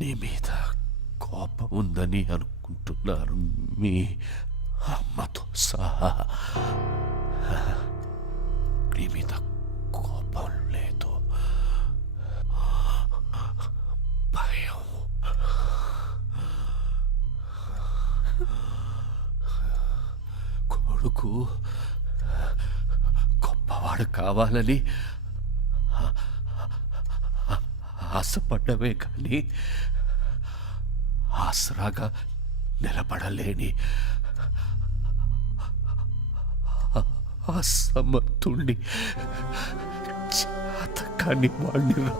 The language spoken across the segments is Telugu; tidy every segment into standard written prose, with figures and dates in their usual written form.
నీ మీద కోపం ఉందని అనుకుంటున్నారు మీ అమ్మతో సహా. నీ మీద కోపం లేదు, భయం. కొడుకు గొప్పవాడు కావాలని ఆశపడ్డమే కానీ ఆసరాగా నిలబడలేని అసమర్థుణ్ణి, చేతకాని వాణ్ణిరా.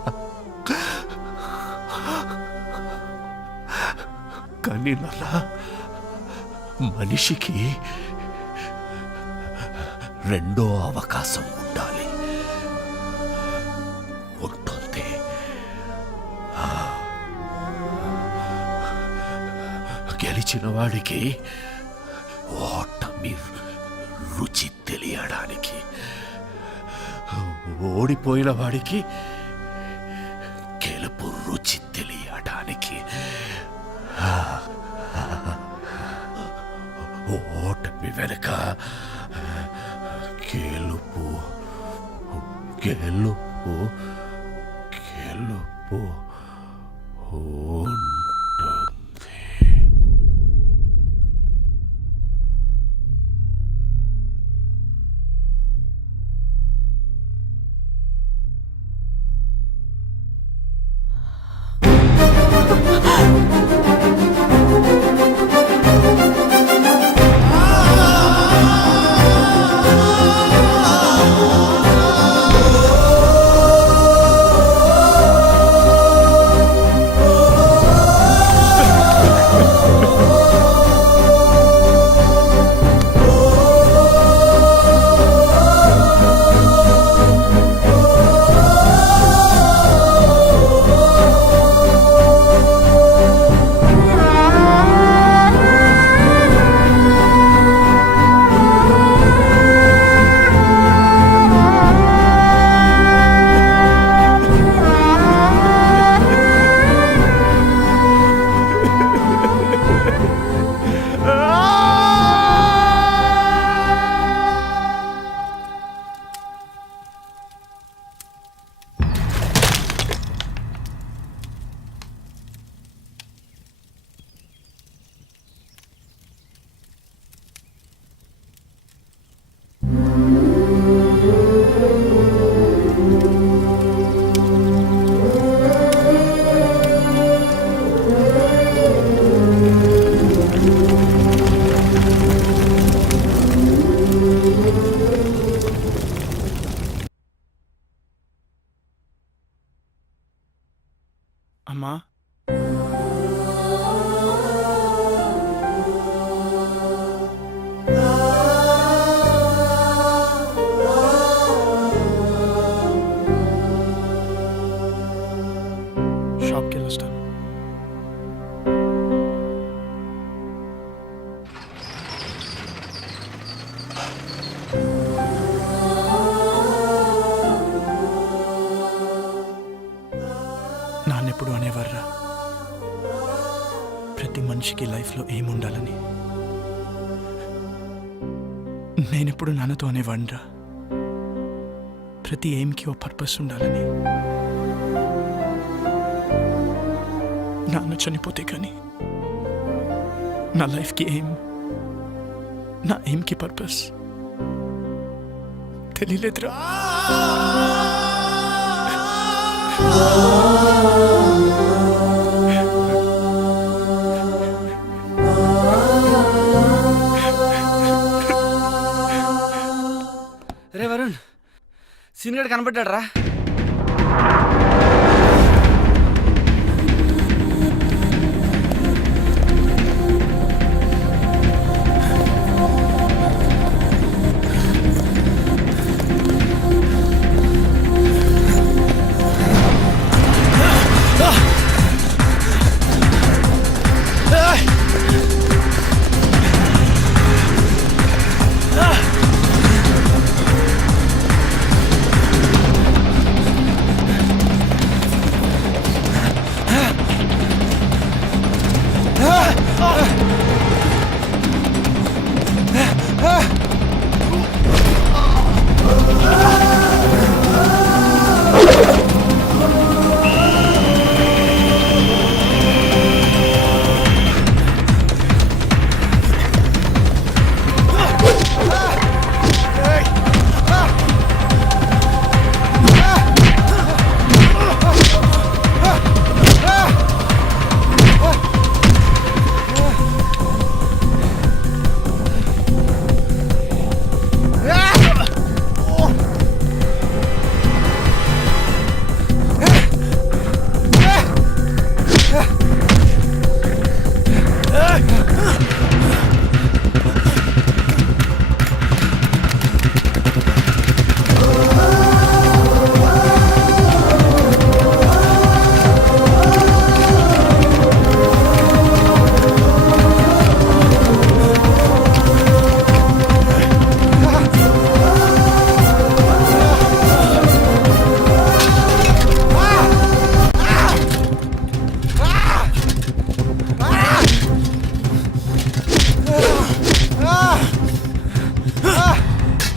కానీ నలా మనిషికి రెండో అవకాశం ఉండాలి. ఉంటుంది. గెలిచిన వాడికి ఓటమి రుచి తెలియడానికి, ఓడిపోయిన వాడికి గెలుపు రుచి తెలియడానికి. ఓటమి వెనుక గెలుపు గెలుపు గెలుపు ఉంటుంది. అమ్మా, షాప్కి వెళ్ళొస్తాను. నాన్నెప్పుడు అనేవారురా, ప్రతి మనిషికి లైఫ్లో ఏముండాలని. నేనెప్పుడు నాన్నతో అనేవాడిరా, ప్రతి ఎయిమ్కి ఓ పర్పస్ ఉండాలని. నాన్న చనిపోతే కానీ నా లైఫ్కి ఎయిమ్, నా ఎయిమ్కి పర్పస్ తెలియలేదురా. రే వరుణ్, సీనియర్ కనబడ్డాడు రా.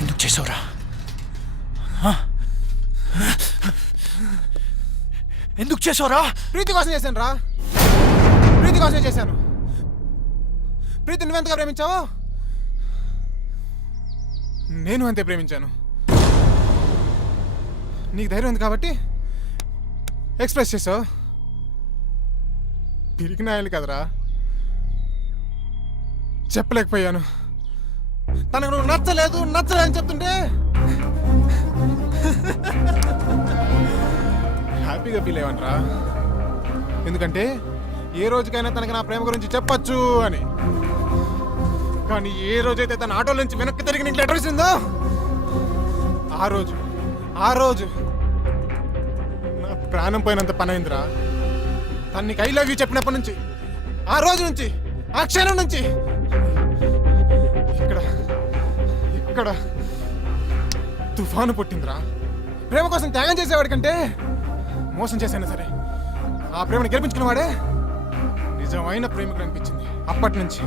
ఎందుకు చేసావురా? ఎందుకు చేసావురా? ప్రీతి కోసం చేశాను రా, ప్రీతి కోసమే చేశాను. ప్రీతి నువ్వెంతగా ప్రేమించావు, నేను అంతే ప్రేమించాను. నీకు ధైర్యం ఉంది కాబట్టి ఎక్స్ప్రెస్ చేసావు. తిరిగి నాయాలి కదరా, చెప్పలేకపోయాను. తనకు నువ్వు నచ్చలేదు అని చెప్తుంటే హ్యాపీగా ఫీల్ అయ్యావనరా. ఎందుకంటే ఏ రోజుకైనా తనకి నా ప్రేమ గురించి చెప్పచ్చు అని. కానీ ఏ రోజైతే తన ఆటోల నుంచి వెనక్కి తిరిగి నీకు లెటర్ ఇచ్చిందో ఆ రోజు నా ప్రాణం పోయినంత పని అయిందిరా. తను నీకు ఐ లవ్ యూ చెప్పినప్పటి నుంచి, ఆ రోజు నుంచి, ఆ క్షణం నుంచి ఇక్కడ తుఫాను పుట్టిందిరా. ప్రేమ కోసం త్యాగం చేసేవాడి కంటే మోసం చేసైనా సరే ఆ ప్రేమను గెలిపించుకున్నవాడే నిజమైన ప్రేమికుడు అనిపించింది. అప్పటి నుంచి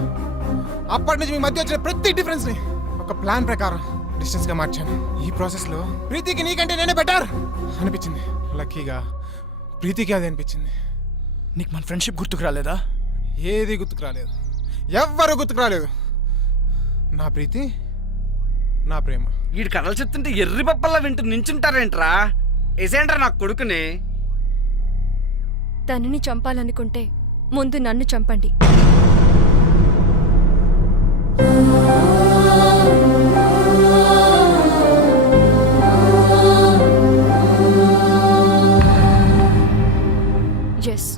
మీ మధ్య వచ్చిన ప్రతి డిఫరెన్స్ని ఒక ప్లాన్ ప్రకారం డిస్టెన్స్గా మార్చాను. ఈ ప్రాసెస్లో ప్రీతికి నీకంటే నేనే బెటర్ అనిపించింది. లక్కీగా ప్రీతికి అది అనిపించింది. నీకు మన ఫ్రెండ్షిప్ గుర్తుకు రాలేదా? ఏది గుర్తుకు రాలేదు, ఎవ్వరు గుర్తుకు రాలేదు. నా ప్రీతి, నా ప్రేమ. వీడి కథలు చెప్తుంటే ఎర్రి పప్పల్లా వింటూ నించుంటారేంట్రా? ఏసేంట్రా నా కొడుకుని. తనని చంపాలనుకుంటే ముందు నన్ను చంపండి. ఎస్,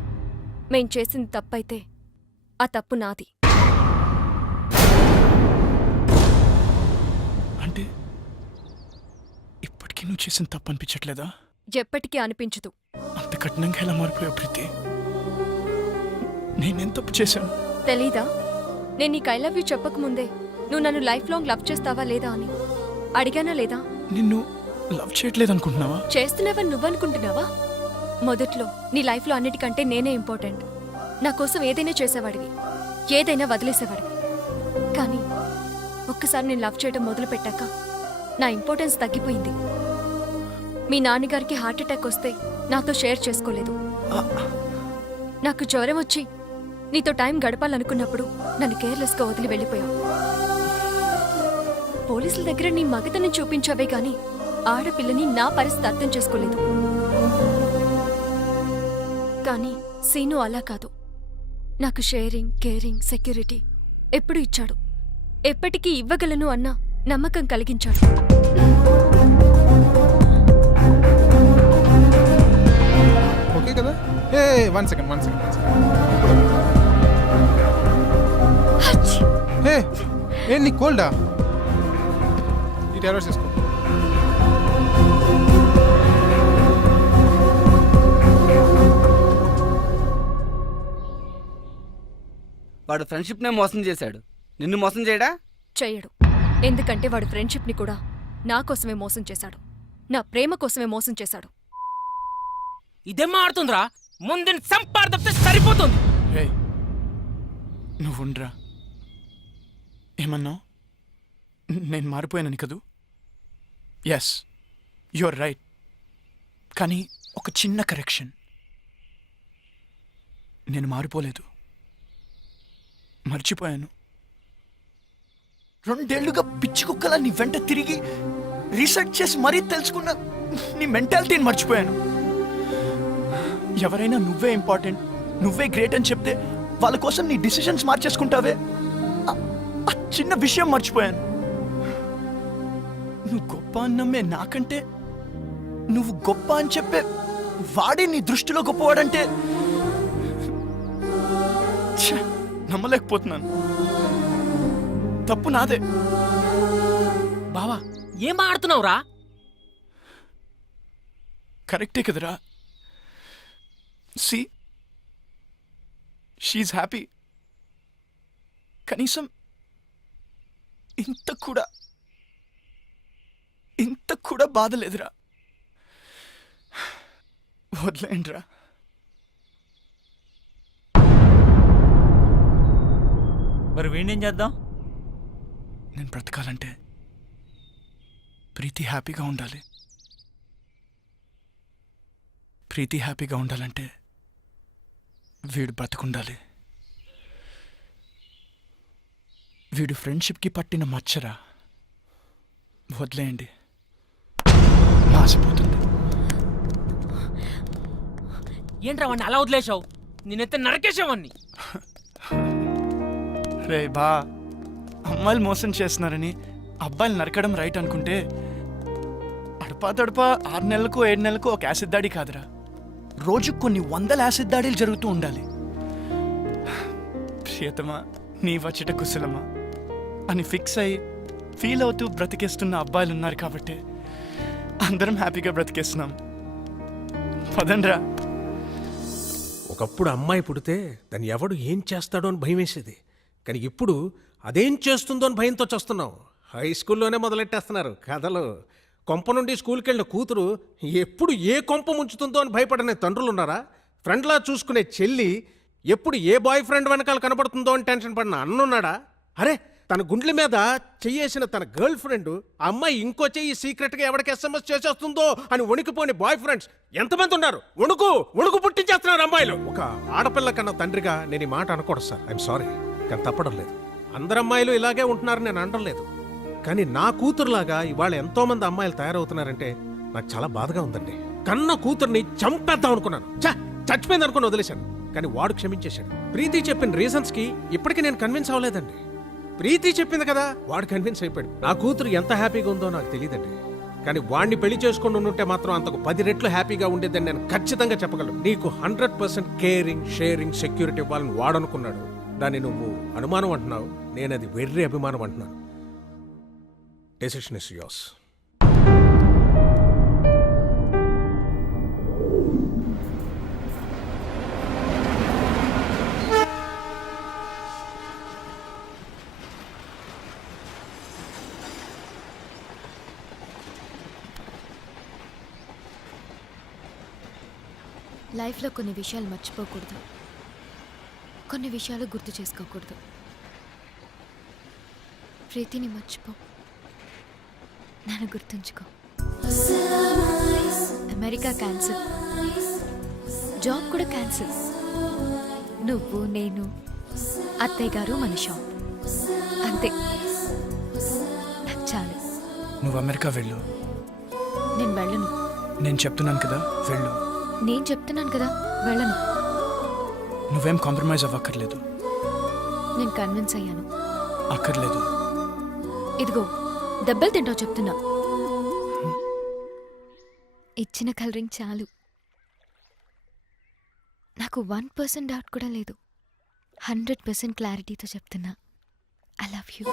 మేం చేసింది తప్పైతే ఆ తప్పు నాది. అంటే ఇప్పటికీ నువ్వు చేసిన తప్పు అనిపించట్లేదా? ఎప్పటికీ అనిపించదు. అంత కఠినంగా ఎలా మారిపోయావు ప్రీతి? నేనేం తప్పు చేశాను? తెలీదా? నేను నీకు ఐ లవ్ యూ చెప్పకముందే నువ్వు నన్ను లైఫ్ లాంగ్ లవ్ చేస్తావా లేదా అని అడిగానా లేదా? నిన్ను లవ్ చేయట్లేదు అనుకుంటున్నావా? చేస్తున్నావని నువ్వనుకుంటున్నావా? మొదట్లో నీ లైఫ్లో అన్నిటికంటే నేనే ఇంపార్టెంట్. నా కోసం ఏదైనా చేసేవాడివి, ఏదైనా వదిలేసేవాడివి. కానీ ఒక్కసారి నేను లవ్ చేయడం మొదలు పెట్టాక నా ఇంపార్టెన్స్ తగ్గిపోయింది. మీ నాన్నగారికి హార్ట్ అటాక్ వస్తే నాతో షేర్ చేసుకోలేదు. నాకు జ్వరం వచ్చి నీతో టైం గడపాలనుకున్నప్పుడు నన్ను కేర్లెస్గా వదిలి వెళ్ళిపోయావు. పోలీసుల దగ్గర నీ మగతని చూపించావే గాని ఆడపిల్లని నా పరిస్థితి అర్థం చేసుకోలేదు. కానీ సీను అలా కాదు. నాకు షేరింగ్, కేరింగ్, సెక్యూరిటీ ఎప్పుడు ఇచ్చాడు. ఎప్పటికీ ఇవ్వగలను అన్న నమ్మకం కలిగించాడు. ఓకే కదా? One second. నీ కోల్డా? ఈ టాబ్లెట్స్ తీసుకో. వాడు ఫ్రెండ్షిప్నే మోసం చేశాడు, నిన్ను మోసం చేయడా? చెయ్యడు. ఎందుకంటే వాడు ఫ్రెండ్షిప్ని కూడా నా కోసమే మోసం చేశాడు. నా ప్రేమ కోసమే మోసం చేశాడు. ఇదేం మారుతుందిరా? ముందు సంపాదన తప్పితే సరిపోతుంది. నువ్వు ఉండరా. ఏమన్నావు? నేను మారిపోయానని కదూ? Yes, your right. కానీ ఒక చిన్న కరెక్షన్. నేను మారిపోలేదు, మర్చిపోయాను. 2 ఏళ్లుగా పిచ్చి కుక్కలా నీ వెంట తిరిగి రీసెర్చ్ చేసి మరీ తెలుసుకున్న నీ మెంటాలిటీని మర్చిపోయాను. ఎవరైనా నువ్వే ఇంపార్టెంట్, నువ్వే గ్రేట్ అని చెప్తే వాళ్ళ కోసం నీ డిసిషన్స్ మార్చేసుకుంటావే, ఆ చిన్న విషయం మర్చిపోయాను. నువ్వు గొప్ప అన్నమ్మే నాకంటే నువ్వు గొప్ప అని చెప్పే వాడే నీ దృష్టిలో గొప్పవాడంటే ఛ, నమ్మలేకపోతున్నాను. తప్పు నాదే. బావా ఏం మాడుతున్నావురా? కరెక్టే కదరా. See, she's happy. కనీసం ఇంత కూడా బాధ లేదురా. వదిలేండిరా. మరి వీణేం చేద్దాం? నేను బ్రతకాలంటే ప్రీతి హ్యాపీగా ఉండాలి. ప్రీతి హ్యాపీగా ఉండాలంటే వీడు బ్రతకుండాలి. వీడు ఫ్రెండ్షిప్కి పట్టిన మచ్చరా. వదిలేయండి, మాసిపోతుంది. ఏంట్రా వాడిని అలా వదిలేసావు? నేనైతే నరకేసావాన్ని. రే బా, అమ్మాయిలు మోసం చేస్తున్నారని అబ్బాయిలు నరకడం రైట్ అనుకుంటే అడపా 6 నెలలకు 7 నెలలకు ఒక యాసిడ్ దాడి కాదురా, రోజు కొన్ని 100 యాసిడ్ దాడులు జరుగుతూ ఉండాలి. ప్రియతమా నీ వచ్చట కుశలమా అని ఫిక్స్ అయ్యి ఫీల్ అవుతూ బ్రతికేస్తున్న అబ్బాయిలు ఉన్నారు కాబట్టి అందరం హ్యాపీగా బ్రతికేస్తున్నాం. పదండ్రా. ఒకప్పుడు అమ్మాయి పుడితే దాన్ని ఎవడు ఏం చేస్తాడో అని భయం వేసేది. కానీ ఇప్పుడు అదేం చేస్తుందో అని భయంతో చేస్తున్నాం. హై స్కూల్లోనే మొదలెట్టేస్తున్నారు కథలు. కొంప నుండి స్కూల్కి వెళ్ళిన కూతురు ఎప్పుడు ఏ కొంప ముంచుతుందో అని భయపడనే తండ్రులు ఉన్నారా? ఫ్రెండ్లా చూసుకునే చెల్లి ఎప్పుడు ఏ బాయ్ ఫ్రెండ్ వెనకాల కనబడుతుందో అని టెన్షన్ పడిన అన్నున్నాడా? అరే, తన గుండెల మీద చెయ్యేసిన తన గర్ల్ ఫ్రెండ్ అమ్మాయి ఇంకో చెయ్యి సీక్రెట్గా ఎవరికి ఎస్ఎంఎస్ చేసేస్తుందో అని వణికిపోని బాయ్ ఫ్రెండ్స్ ఎంతమంది ఉన్నారు? వణుకు పుట్టించేస్తున్నారు అమ్మాయిలు. ఒక ఆడపిల్ల కన్నా తండ్రిగా నేను ఈ మాట అనకూడదు సార్, ఐఎమ్ సారీ, కానీ తప్పడం లేదు. అందరు అమ్మాయిలు ఇలాగే ఉంటున్నారని నేను అనడం లేదు. కానీ నా కూతురులాగా ఇవాళ ఎంతో మంది అమ్మాయిలు తయారవుతున్నారంటే నాకు చాలా బాధగా ఉందండి. కన్న కూతుర్ని చంపేద్దాం అనుకున్నాను, చచ్చిపోయింది అనుకుని వదిలేశాను. కానీ వాడు క్షమించేశాడు. ప్రీతి చెప్పిన రీజన్స్ కి ఇప్పటికీ నేను కన్విన్స్ అవ్వలేదండి. ప్రీతి చెప్పింది కదా, వాడు కన్విన్స్ అయిపోయాడు. నా కూతురు ఎంత హ్యాపీగా ఉందో నాకు తెలియదండి. కానీ వాడిని పెళ్లి చేసుకుని ఉంటే మాత్రం అంతకు 10 రెట్లు హ్యాపీగా ఉండేదని నేను ఖచ్చితంగా చెప్పగలను. నీకు 100% కేరింగ్, షేరింగ్, సెక్యూరిటీ ఇవ్వాలని వాడనుకున్నాడు. దాన్ని నువ్వు అనుమానం అంటున్నావు, నేను అది వెర్రి అభిమానం అంటున్నాను. Decision is yours. లైఫ్లో కొన్ని విషయాలు మర్చిపోకూడదు, కొన్ని విషయాలు గుర్తు చేసుకోకూడదు. ప్రీతిని మర్చిపో, నన్ను గుర్తుంచుకో. అమెరికా క్యాన్సిల్, జాబ్ కూడా క్యాన్సిల్. నువ్వు, నేను, అత్తయ్య గారు, మన షాప్, అంతే. నాకు చాలు. నువ్వు అమెరికా వెళ్ళు. నేను వెళ్ళను. నేను చెప్తున్నాను కదా, వెళ్ళు. నేను చెప్తున్నాను కదా, వెళ్ళను. నువ్వేం కాంప్రమైజ్ అవ్వక్కర్లేదు. నేను కన్విన్స్ అయ్యాను. అక్కర్లేదు. ఇదిగో దెబ్బలు తింటావు చెప్తున్నా. ఇచ్చిన కలరింగ్ చాలు. నాకు 1% డౌట్ కూడా లేదు. 100% క్లారిటీతో చెప్తున్నా, ఐ లవ్ యూ.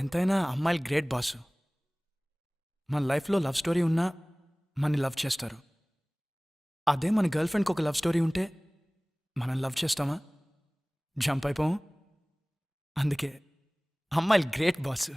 ఎంతైనా అమ్మాయిలు గ్రేట్ బాసు. మన లైఫ్లో లవ్ స్టోరీ ఉన్నా మనని లవ్ చేస్తారు. అదే మన గర్ల్ ఫ్రెండ్కి ఒక లవ్ స్టోరీ ఉంటే మనం లవ్ చేస్తామా? జంప్ అయిపోం. అందుకే అమ్మాయిలు గ్రేట్ బాస్